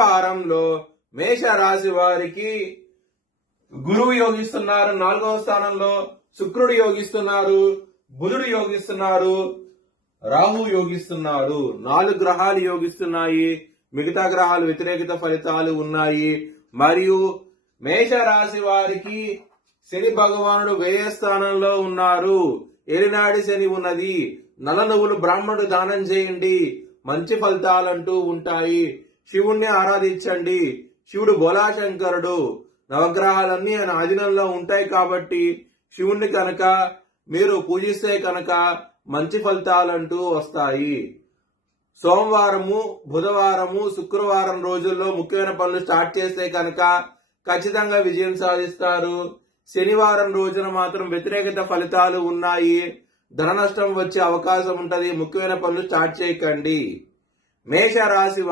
వారంలో మేష రాశి వారికి గురువు యోగిస్తున్నారు 4వ స్థానంలో, శుక్రుడు యోగిస్తున్నారు, బుధుడు యోగిస్తున్నారు, రాహు యోగిస్తున్నాడు. 4 గ్రహాలు యోగిస్తున్నాయి. మిగతా గ్రహాలు వ్యతిరేకత ఫలితాలు ఉన్నాయి. మరియు మేష రాశి వారికి శని భగవానుడు వ్యయ స్థానంలో ఉన్నారు. ఏలినాడి శని ఉన్నది. నల్ల నువ్వులు బ్రాహ్మణుడు దానం చేయండి, మంచి ఫలితాలంటూ ఉంటాయి. శివుణ్ణి ఆరాధించండి. శివుడు బోలాశంకరుడు. నవగ్రహాలన్నీ ఆయన ఆధీనంలో ఉంటాయి కాబట్టి శివుణ్ణి కనుక మీరు పూజిస్తే కనుక మంచి ఫలితాలంటూ వస్తాయి. సోమవారము, బుధవారము, శుక్రవారం రోజుల్లో ముఖ్యమైన పనులు స్టార్ట్ చేస్తే కనుక ఖచ్చితంగా విజయం సాధిస్తారు. శనివారం రోజున మాత్రం వ్యతిరేకత ఫలితాలు ఉన్నాయి. ధన నష్టం వచ్చే అవకాశం ఉంటది. ముఖ్యమైన పనులు స్టార్ట్ చేయకండి. మేష రాశి